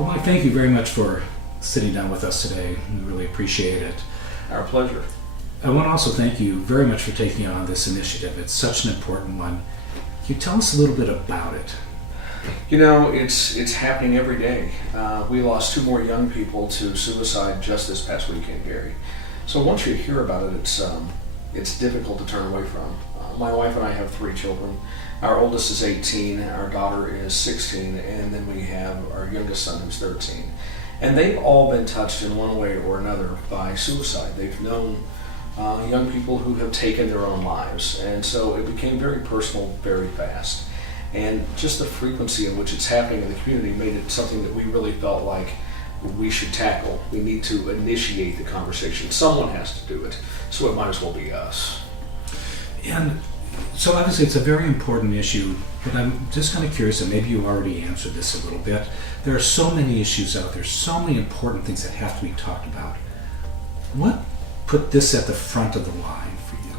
Well, Mike, thank you very much for sitting down with us today. We really appreciate it. Our pleasure. I want to also thank you very much for taking on this initiative. It's such an important one. Can you tell us a little bit about it? You know, it's happening every day. We lost 2 more young people to suicide just this past weekend, Gary. So once you hear about it, it's difficult to turn away from. My wife and I have 3 children. Our oldest is 18, our daughter is 16, and then we have our youngest son who's 13. And they've all been touched in one way or another by suicide. They've known young people who have taken their own lives. And so it became very personal very fast. And just the frequency in which it's happening in the community made it something that we really felt like we should tackle. We need to initiate the conversation. Someone has to do it, so it might as well be us. And so obviously it's a very important issue, but I'm just kind of curious, and maybe you already answered this a little bit. There are so many issues out there, so many important things that have to be talked about. What put this at the front of the line for you?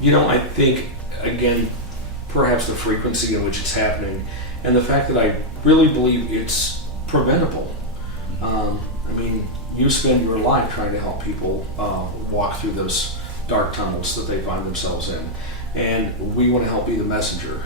You know, I think, again, perhaps the frequency in which it's happening and the fact that I really believe it's preventable. I mean, you spend your life trying to help people walk through those dark tunnels that they find themselves in, and we want to help be the messenger.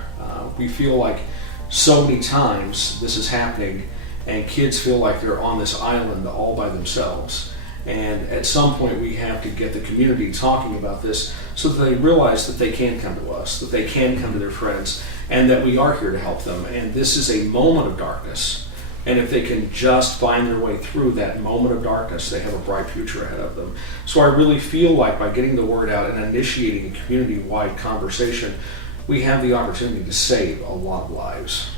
We feel like so many times this is happening and kids feel like they're on this island all by themselves. And at some point we have to get the community talking about this so that they realize that they can come to us, that they can come to their friends, and that we are here to help them. And this is a moment of darkness. And if they can just find their way through that moment of darkness, they have a bright future ahead of them. So I really feel like by getting the word out and initiating a community-wide conversation, we have the opportunity to save a lot of lives.